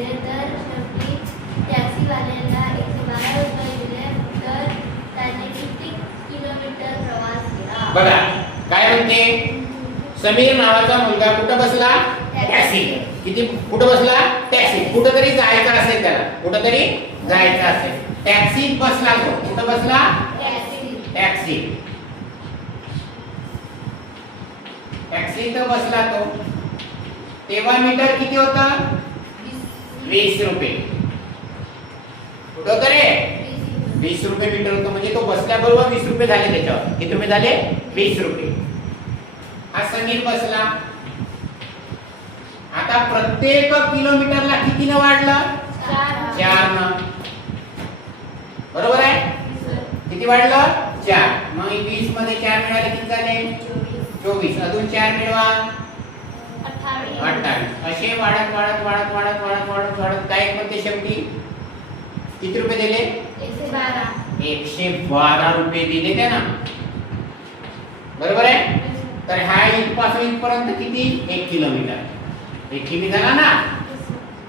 दिले तर शेवटी टॅक्सीवाल्याला 112 रुपये दिले तर त्याने किती किलोमीटर प्रवास केला? बघा काय म्हणते, समीर नावाचा मुलगा कुठं बसला? टॅक्सी. किती कुठं बसला? टॅक्सी. कुठंतरी जायचं असेल त्याला, कुठंतरी जायचं असेल, टॅक्सीत बसला तो. कुठं बसला? टॅक्सी. टॅक्सीत बसला तो. तेव्हा मीटर किती होतं? 20 रुपये. कुठं होतं रे? 20 रुपये मीटर होतं. म्हणजे तो बसल्याबरोबर 20 रुपये झाले त्याच्यावर. किती रुपये झाले? 20 रुपये. हा समीर बसला. आता प्रत्येक किलोमीटरला कितीनं वाढलं? 4 न. बरोबर आहे? किती वाढलं? 4. मग 20 मध्ये 4 मिळाले किती झाले? 24. अजून 4 मिळवा 28. असे वाढत वाढत वाढत वाढत वाढत वाढत वाढत काय म्हणते शेवटी किती रुपये दिले? 112 रुपये दिले त्याला. बरोबर आहे? तर हा इथपासून इथपर्यंत किती? 1 किलोमीटर. 1 किमी झाला ना.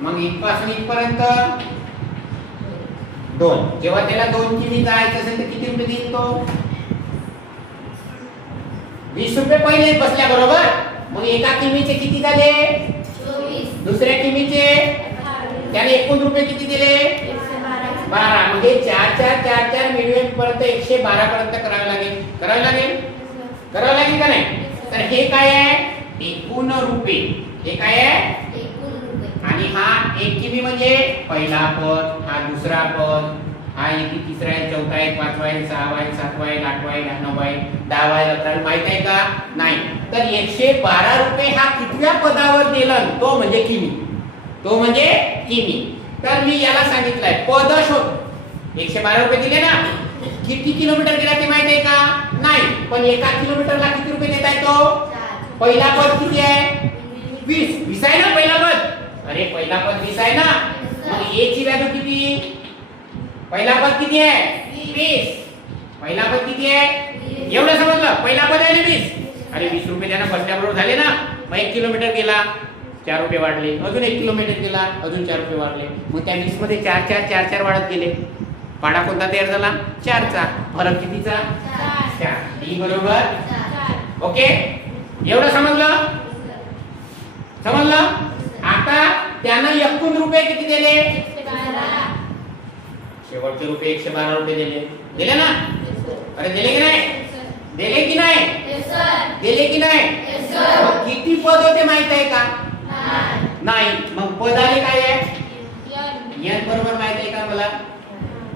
मग इथपासून इथपर्यंत 2. जेव्हा त्याला 2 किमी जायचं असेल तर किती रुपये देईल तो? 20 रुपये पहिले बसल्या बरोबर. मग एका किमीचे किती झाले? 24. दुसऱ्या किमीचे त्याने एकूण रुपये किती दिले? 12. म्हणजे 4 4 4 4 मिळवेल पर्यंत 112 पर्यंत करावं लागेल. करावं लागेल? करावं लागेल का नाही? तर हे काय आहे? एकूण रुपये. हे काय आहे? एकूण रुपये. आणि हा 1 किमी म्हणजे पहिला पद, हा दुसरा पद, हा इथे तिसरा आहे, चौथा आहे, पाचवा आहे, सहावा आहे, सातवा आहे, आठवा आहे, नववा आहे, 10वा आहे. आपल्याला माहित आहे का? नाही. तर 112 रुपये हा कितव्या पदावर दिला? तो म्हणजे किमी. तो म्हणजे किमी. तर मी याला सांगितलंय पद शोध. 112 रुपये दिले ना. किती किलोमीटर गेला ते माहित आहे का? नाही. पण एका किलोमीटरला किती रुपये देत आहे तो? पहिला पद किती आहे? 20. 20 आहे ना पहिला पद? अरे पहिला पद 20 आहे ना. मग ए ची व्हॅल्यू किती? पहिला पद किती आहे? 20. पहिला पद किती आहे? एवढं समजलं? पहिला पद आहे 20. अरे 20 रुपये त्यानं बसल्याबरोबर झाले ना. मग 1 किलोमीटर गेला 4 रुपये वाढले. अजून 1 किलोमीटर गेला अजून 4 रुपये वाढले. मग त्या 20 मध्ये 4 4 4 4 वाढत गेले. पाडा कोणता तयार झाला? 4 चा. फरक कितीचा? 4. डी बरोबर 4. ओके. एवढं समजलं? समजलं? आता त्यानं एकूण रुपये किती दिले? 112. शेवटचे रुपये 112 रुपये दिले. दिले ना? अरे दिले की नाही? दिले की नाही? दिले की नाही? मग किती पद होते माहित आहे का? नाही. मग पद आले काय आहे? n बरोबर माहित आहे का मला?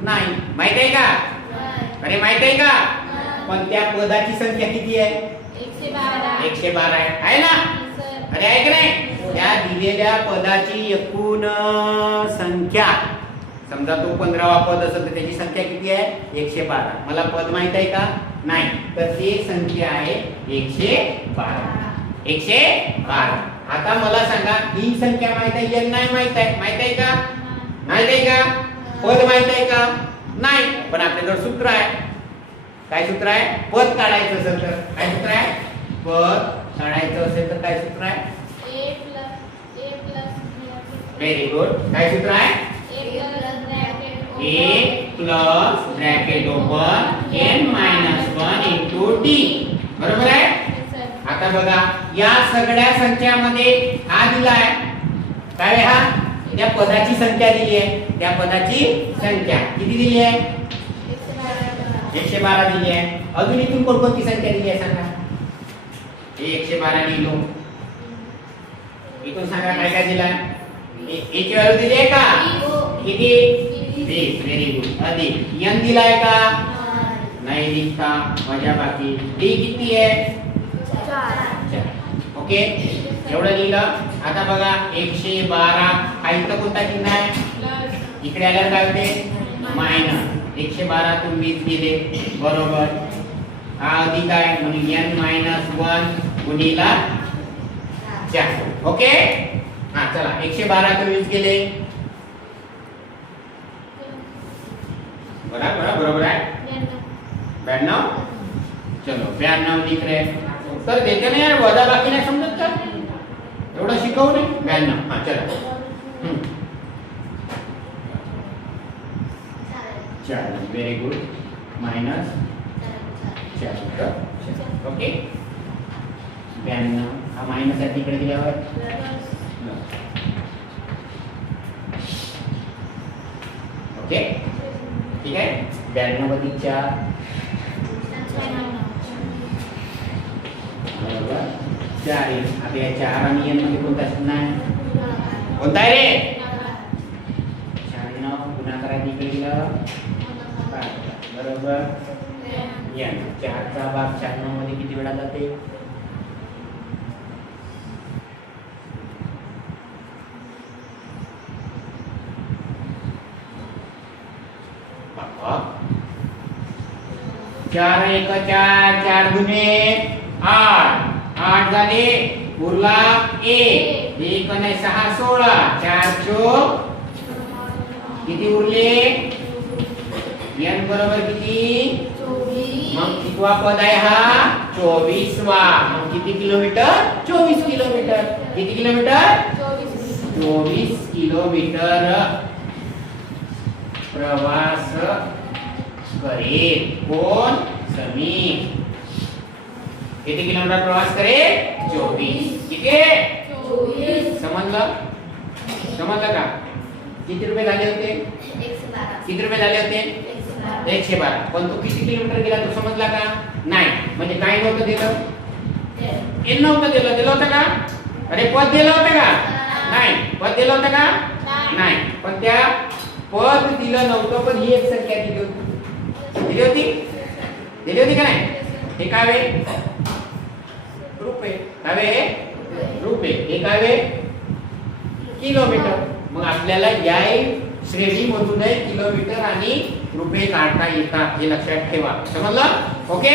नाही. माहित आहे का? अरे माहित आहे का? पण त्या पदाची संख्या किती आहे? 112 आहे. आहे ना? अरे आहे की नाही? त्या दिलेल्या पदाची एकूण संख्या, समजा तो 15वा पद असेल तर त्याची संख्या किती आहे? 112. मला पद माहित आहे का? नाही. तर ती संख्या आहे 112. 112. आता मला सांगा ही संख्या माहित आहे? n नाही माहित आहे. माहित आहे का? माहित आहे का? पद माहित आहे का? नाही. पण आपल्याकडे सूत्र आहे. काय सूत्र आहे? पद काढायचं असेल तर काय सूत्र आहे? पद काढायचं असेल तर काय सूत्र आहे? Very good. काय सूत्र आहे? a plus bracket open n minus 1 into d. बरोबर आहे? आता बघा या सगळ्या संख्यामध्ये हा दिलाय काय? हा त्या पदाची संख्या दिली आहे. त्या पदाची संख्या किती दिली आहे? 112 दिली आहे. अजून इथून कोणती संख्या दिली आहे सांगा? हे 112 लिहिलो. इथून सांगा काय काय दिलाय? a ची व्हॅल्यू दिली आहे का? किती? 20. Very good. अधिक n दिलाय का? नाही लिखता. वजाबाकी d किती आहे? 4. ओके. एवढं लिहिलं. आता बघा 112 हा इथं कोणता चिन्ह आहे? इकडे आल्यावर काय होते? मायनस. 112 तून 20 गेले. बरोबर. हा अधिक आहे म्हणून n मायनस 1 गुणिला 4. ओके. हा चला 112 तून 20 गेले. बरोबर आहे? 92. चलो 92 लिख रहे. उत्तर देते नाही यार. वजा बाकी नाही समजत का? एवढं शिकवू नये. 92. हा चला. 40. Very good. मायनस 4. ओके. 92 हा मायनस आहे तिकडे दिल्यावर ओके. ठीक आहे. 92 वरती 4 बरोबर 4 येईल. आता या 4 आणि n मध्ये कोणता शून्य आहे? कोणता आहे रे? 96 गुणाकारात इकडे दिलं बरोबर n. 4 चा भाग 96 मध्ये किती वेळा जाते? चार एक 4 4 दुने 8 8 झाले. उरला 1 1 आणि 6 16 4 चोक किती उरले? n बरोबर किती? मग कितवा पद आहे हा? 24 वा. मग किती किलोमीटर? 24 किलोमीटर. किती किलोमीटर? 24 किलोमीटर प्रवास करेल. कोण? समीर. किती किलोमीटर प्रवास करेल? 24. किती? 24. समजलं? समजलं का? किती रुपये झाले होते? 112. किती रुपये झाले होते? 112. पण तो किती किलोमीटर गेला तो समजला का? नाही. म्हणजे काय नव्हतं दिलं? n नव्हतं दिलं. दिलं होतं का? अरे पद दिलं होतं का? नाही. पद दिलं होतं का? नाही. पण त्या पद दिलं नव्हतं पण ही एक संख्या दिली होती. दिली होती? दिली होती का नाही? हे काय वे? रुपये. काय वे? रुपये. हे काय वे? किलोमीटर. मग आपल्याला या श्रेणीमधून किलोमीटर आणि रुपये काढता येतात हे लक्षात ठेवा. समजलं? ओके.